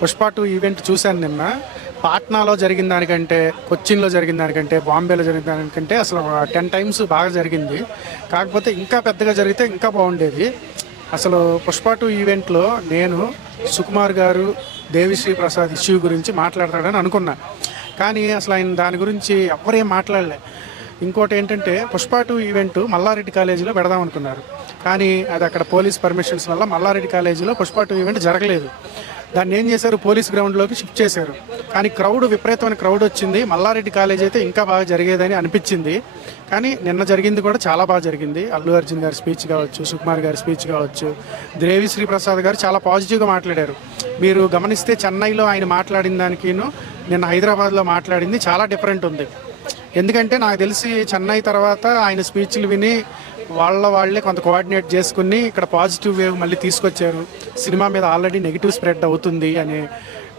Pushpa 2 event చూశాను నిన్న. పాట్నాలో జరిగిన దానికంటే, కొచ్చిన్లో జరిగిన దానికంటే, బాంబేలో జరిగిన దానికంటే అసలు 10 టైమ్స్ బాగా జరిగింది. కాకపోతే ఇంకా పెద్దగా జరిగితే ఇంకా బాగుండేది. అసలు పుష్ప 2 ఈవెంట్లో నేను సుకుమార్ గారు దేవిశ్రీ ప్రసాద్ ఇష్యూ గురించి మాట్లాడతాడని అనుకున్నా. కానీ అసలు ఆయన దాని గురించి ఎవ్వరేం మాట్లాడలే. ఇంకోటి ఏంటంటే పుష్ప 2 ఈవెంట్ మల్లారెడ్డి కాలేజీలో పెడదాం అనుకున్నారు. కానీ అది అక్కడ పోలీస్ పర్మిషన్స్ వల్ల మల్లారెడ్డి కాలేజీలో పుష్ప 2 ఈవెంట్ జరగలేదు. దాన్ని ఏం చేశారు, పోలీస్ గ్రౌండ్లోకి షిఫ్ట్ చేశారు. కానీ విపరీతమైన క్రౌడ్ వచ్చింది. మల్లారెడ్డి కాలేజ్ అయితే ఇంకా బాగా జరిగేదని అనిపించింది. కానీ నిన్న జరిగింది కూడా చాలా బాగా జరిగింది. అల్లు అర్జున్ గారి స్పీచ్ కావచ్చు, సుకుమార్ గారి స్పీచ్ కావచ్చు, దేవిశ్రీ ప్రసాద్ గారు చాలా పాజిటివ్గా మాట్లాడారు. మీరు గమనిస్తే చెన్నైలో ఆయన మాట్లాడిన దానికిను నిన్న హైదరాబాద్లో మాట్లాడింది చాలా డిఫరెంట్ ఉంది. ఎందుకంటే నాకు తెలిసి చెన్నై తర్వాత ఆయన స్పీచ్లు విని వాళ్ళే కొంత కోఆర్డినేట్ చేసుకుని ఇక్కడ పాజిటివ్ వేవ్ మళ్ళీ తీసుకొచ్చారు. సినిమా మీద ఆల్రెడీ నెగిటివ్ స్ప్రెడ్ అవుతుంది అని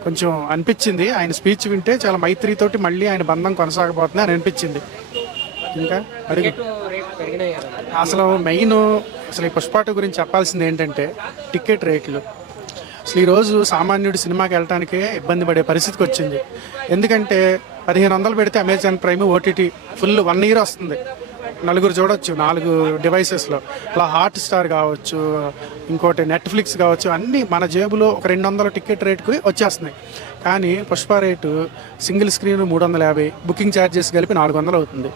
కొంచెం అనిపించింది. ఆయన స్పీచ్ వింటే చాలా మైత్రితోటి మళ్ళీ ఆయన బంధం కొనసాగబోతుంది అని అనిపించింది. ఇంకా అడుగు అసలు అసలు ఈ పుష్ప 2 గురించి చెప్పాల్సింది ఏంటంటే టికెట్ రేట్లు. అసలు ఈరోజు సామాన్యుడు సినిమాకి వెళ్ళటానికే ఇబ్బంది పడే పరిస్థితికి వచ్చింది. ఎందుకంటే 1500 పెడితే Amazon prime OTT full 1 year వస్తుంది. నలుగురు చూడొచ్చు 4 డివైసెస్లో. అలా హాట్ స్టార్ కావచ్చు, ఇంకోటి నెట్ఫ్లిక్స్ కావచ్చు, అన్నీ మన జేబులో ఒక 200 టికెట్ రేటుకి వచ్చేస్తున్నాయి. కానీ Pushpa rate single screen 350, booking charges కలిపి 400 అవుతుంది.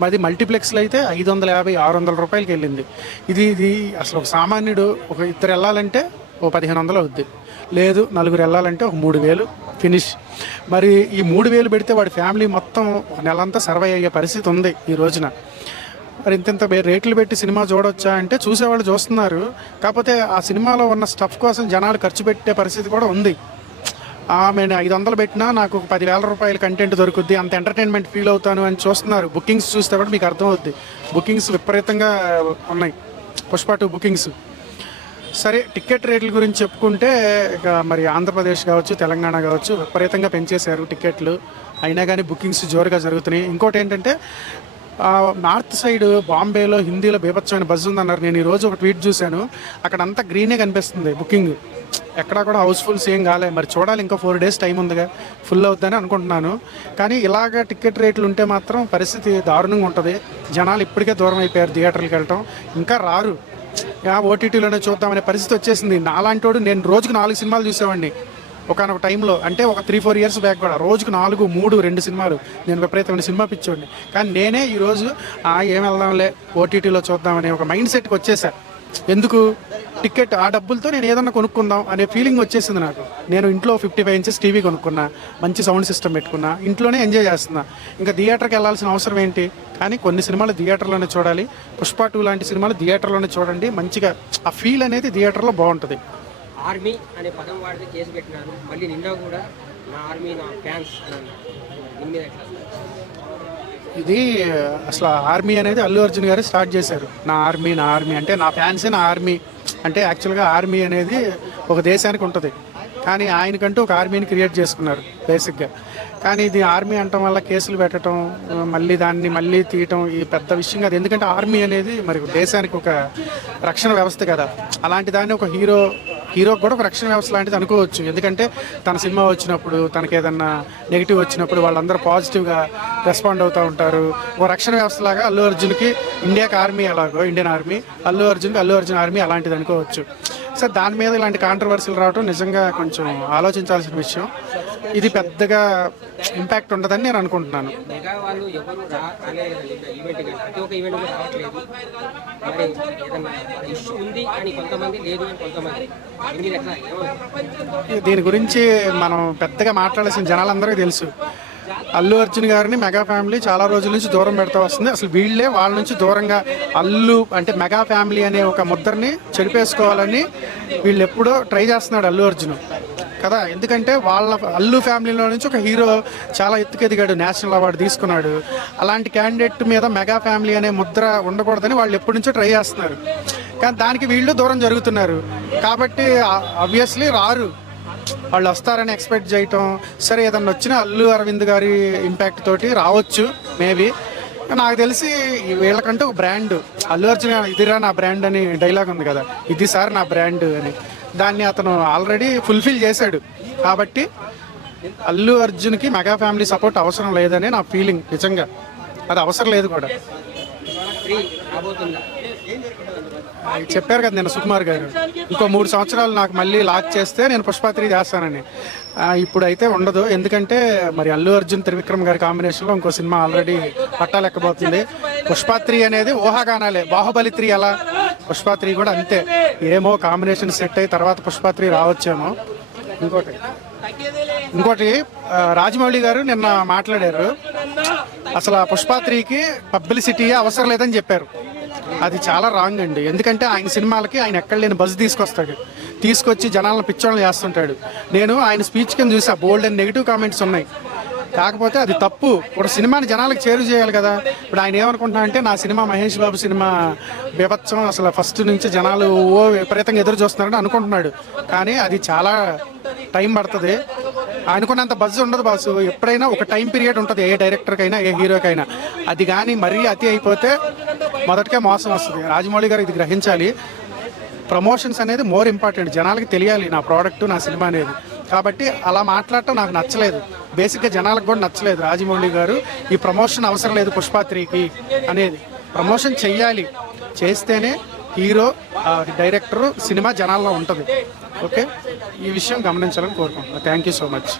మాది మల్టీప్లెక్స్లో అయితే 550, 600 రూపాయలకి వెళ్ళింది. ఇది అసలు ఒక సామాన్యుడు ఒక ఇద్దరు వెళ్ళాలంటే ఓ 1500 అవుద్ది. లేదు నలుగురు వెళ్ళాలంటే ఒక 3000 ఫినిష్. మరి ఈ 3000 పెడితే వాడి ఫ్యామిలీ మొత్తం నెలంతా సర్వై అయ్యే పరిస్థితి ఉంది ఈ రోజున. మరి ఇంత రేట్లు పెట్టి సినిమా చూడొచ్చా అంటే చూసేవాళ్ళు చూస్తున్నారు. కాకపోతే ఆ సినిమాలో ఉన్న స్టఫ్ కోసం జనాలు ఖర్చు పెట్టే పరిస్థితి కూడా ఉంది. నేను 500 పెట్టినా నాకు 10,000 రూపాయల కంటెంట్ దొరుకుద్ది, అంత ఎంటర్టైన్మెంట్ ఫీల్ అవుతాను అని చూస్తున్నారు. బుకింగ్స్ చూస్తే కూడా మీకు అర్థమవుద్ది. బుకింగ్స్ విపరీతంగా ఉన్నాయి, పుష్ప 2 బుకింగ్స్. సరే, టికెట్ రేట్ల గురించి చెప్పుకుంటే ఇక మరి ఆంధ్రప్రదేశ్ కావచ్చు, తెలంగాణ కావచ్చు విపరీతంగా పెంచేశారు టికెట్లు. అయినా కానీ బుకింగ్స్ జోరుగా జరుగుతున్నాయి. ఇంకోటి ఏంటంటే నార్త్ సైడ్ బాంబేలో హిందీలో బీభత్సమైన బజ్ ఉందన్నారు. నేను ఈరోజు ఒక ట్వీట్ చూశాను, అక్కడంతా గ్రీనే కనిపిస్తుంది బుకింగ్. ఎక్కడా కూడా హౌస్ఫుల్స్ ఏం కాలే. మరి చూడాలి, ఇంకా 4 days టైం ఉందిగా, ఫుల్ అవుతుందని అనుకుంటున్నాను. కానీ ఇలాగ టికెట్ రేట్లు ఉంటే మాత్రం పరిస్థితి దారుణంగా ఉంటుంది. జనాలు ఇప్పటికే దూరం అయిపోయారు థియేటర్కి వెళ్ళటం, ఇంకా రారు. ఓటీటీలోనే చూద్దామనే పరిస్థితి వచ్చేసింది. నాలాంటోడు నేను రోజుకు 4 సినిమాలు చూసేవాడిని ఒకనొక టైంలో. అంటే ఒక 3-4 years బ్యాక్ కూడా రోజుకు 4, 3, 2 సినిమాలు. నేను విపరీతమైన సినిమా పిచ్చోడిని. కానీ నేనే ఈరోజు ఏం వెళ్దాంలే ఓటీటీలో చూద్దామనే ఒక మైండ్ సెట్కి వచ్చేసా. ఎందుకు, టికెట్ ఆ డబ్బులతో నేను ఏదన్నా కొనుక్కుందాం అనే ఫీలింగ్ వచ్చేసింది నాకు. నేను ఇంట్లో 55 inches టీవీ కొనుక్కున్నా, మంచి సౌండ్ సిస్టమ్ పెట్టుకున్నా, ఇంట్లోనే ఎంజాయ్ చేస్తున్నా. ఇంకా థియేటర్కి వెళ్ళాల్సిన అవసరం ఏంటి? కానీ కొన్ని సినిమాలు థియేటర్లోనే చూడాలి. పుష్ప 2 లాంటి సినిమాలు థియేటర్లోనే చూడండి. మంచిగా ఆ ఫీల్ అనేది థియేటర్లో బాగుంటుంది. ఆర్మీ అనే పదం వాడితే కేసు పెట్టినారు. మళ్ళీ నిన్న కూడా నా ఆర్మీ నా ఫ్యాన్స్ అని అన్నారు. దీని మీద ఎట్లా? ఇది అసలు ఆర్మీ అనేది అల్లు అర్జున్ గారు స్టార్ట్ చేశారు. నా ఆర్మీ అంటే నా ఫ్యాన్సే నా ఆర్మీ. అంటే యాక్చువల్గా ఆర్మీ అనేది ఒక దేశానికి ఉంటుంది, కానీ ఆయనకంటూ ఒక ఆర్మీని క్రియేట్ చేసుకున్నారు బేసిక్గా. కానీ ఇది ఆర్మీ అనటం వల్ల కేసులు పెట్టడం, మళ్ళీ తీయటం ఈ పెద్ద విషయం కాదు. ఎందుకంటే ఆర్మీ అనేది మరి దేశానికి ఒక రక్షణ వ్యవస్థ కదా. అలాంటి దాన్ని ఒక హీరోకి కూడా ఒక రక్షణ వ్యవస్థ లాంటిది అనుకోవచ్చు. ఎందుకంటే తన సినిమా వచ్చినప్పుడు, తనకి ఏదన్నా నెగిటివ్ వచ్చినప్పుడు వాళ్ళందరూ పాజిటివ్గా రెస్పాండ్ అవుతూ ఉంటారు. ఒక రక్షణ వ్యవస్థ లాగా అల్లు అర్జున్కి ఇండియాకి ఆర్మీ ఎలాగో Indian army, Allu Arjun army అలాంటిది అనుకోవచ్చు. సార్, దాని మీద ఇలాంటి కాంట్రవర్సీలు రావడం నిజంగా కొంచెం ఆలోచించాల్సిన విషయం. ఇది పెద్దగా ఇంపాక్ట్ ఉండదని నేను అనుకుంటున్నాను. దీని గురించి మనం పెద్దగా మాట్లాడాల్సిన జనాలందరికీ తెలుసు. అల్లు అర్జున్ గారిని మెగా ఫ్యామిలీ చాలా రోజుల నుంచి దూరం పెడతా వస్తుంది. అసలు వీళ్ళే వాళ్ళ నుంచి దూరంగా అంటే మెగా ఫ్యామిలీ అనే ఒక ముద్రని చెరిపేసుకోవాలని వీళ్ళు ఎప్పుడో ట్రై చేస్తున్నాడు అల్లు అర్జున్ కదా. ఎందుకంటే వాళ్ళ అల్లు ఫ్యామిలీలో నుంచి ఒక హీరో చాలా ఎత్తుకెదిగాడు, నేషనల్ అవార్డు తీసుకున్నాడు. అలాంటి క్యాండిడేట్ మీద మెగా ఫ్యామిలీ అనే ముద్ర ఉండకూడదని వాళ్ళు ఎప్పటి నుంచో ట్రై చేస్తున్నారు. కానీ దానికి వీళ్ళు దూరం జరుగుతున్నారు. కాబట్టి ఆబ్వియస్లీ రారు. వాళ్ళు వస్తారని ఎక్స్పెక్ట్ చేయటం, సరే ఏదన్నా వచ్చినా అల్లు అరవింద్ గారి ఇంపాక్ట్ తోటి రావచ్చు మేబీ. నాకు తెలిసి వీళ్ళకంటూ ఒక బ్రాండ్, అల్లు అర్జున్ ఇదిరా నా బ్రాండ్ అని డైలాగ్ ఉంది కదా, ఇది సార్ నా బ్రాండ్ అని. దాన్ని అతను ఆల్రెడీ ఫుల్ఫిల్ చేశాడు. కాబట్టి అల్లు అర్జున్కి మెగా ఫ్యామిలీ సపోర్ట్ అవసరం లేదని నా ఫీలింగ్. నిజంగా అది అవసరం లేదు కూడా. ఫ్రీ రాబోతుందా? చెప్పారు కదా నేను సుకుమార్ గారు, ఇంకో 3 సంవత్సరాలు నాకు మళ్ళీ లాక్ చేస్తే నేను పుష్ప 3 చేస్తానని. ఇప్పుడు అయితే ఉండదు. ఎందుకంటే మరి అల్లు అర్జున్ త్రివిక్రమ్ గారి కాంబినేషన్లో ఇంకో సినిమా ఆల్రెడీ పట్టాలెక్కబోతుంది. పుష్ప 3 అనేది ఊహాగానాలే. బాహుబలి 3 ఎలా, పుష్ప 3 కూడా అంతే. ఏమో కాంబినేషన్ సెట్ అయ్యి తర్వాత పుష్ప 3 రావచ్చేమో. ఇంకోటి రాజమౌళి గారు నిన్న మాట్లాడారు, అసలు పుష్ప 3కి పబ్లిసిటీ అవసరం లేదని చెప్పారు. అది చాలా రాంగ్ అండి. ఎందుకంటే ఆయన సినిమాలకి ఆయన ఎక్కడ లేని బజ్ తీసుకొచ్చి జనాలను పిచ్చోళ్ళని చేస్తుంటాడు. నేను ఆయన స్పీచ్ కింద చూసా, బోల్డ్ అండ్ నెగిటివ్ కామెంట్స్ ఉన్నాయి. కాకపోతే అది తప్పు. ఇప్పుడు సినిమాని జనాలకు చేరు చేయాలి కదా. ఇప్పుడు ఆయన ఏమనుకుంటున్నా అంటే, నా సినిమా మహేష్ బాబు సినిమా బీభత్సం, అసలు ఫస్ట్ నుంచి జనాలు విపరీతంగా ఎదురు చూస్తున్నారని అనుకుంటున్నాడు. కానీ అది చాలా టైం పడుతుంది. అనుకున్నంత బజ్ ఉండదు బాసు. ఎప్పుడైనా ఒక టైం పీరియడ్ ఉంటుంది, ఏ డైరెక్టర్కైనా ఏ హీరోకైనా. అది కానీ మరీ అతి అయిపోతే మొదటికే మోసం వస్తుంది. రాజమౌళి గారు ఇది గ్రహించాలి. ప్రమోషన్స్ అనేది మోర్ ఇంపార్టెంట్. జనాలకి తెలియాలి నా ప్రోడక్ట్, నా సినిమా అనేది. కాబట్టి అలా మాట్లాడటం నాకు నచ్చలేదు. బేసిక్గా జనాలకు కూడా నచ్చలేదు. రాజమౌళి గారు ఈ ప్రమోషన్ అవసరం లేదు పుష్ప 3కి అనేది. ప్రమోషన్ చెయ్యాలి, చేస్తేనే హీరో డైరెక్టరు సినిమా జనాల్లో ఉంటుంది. ఓకే, ఈ విషయం గమనించాలని కోరుకుంటున్నాను. Thank you so much.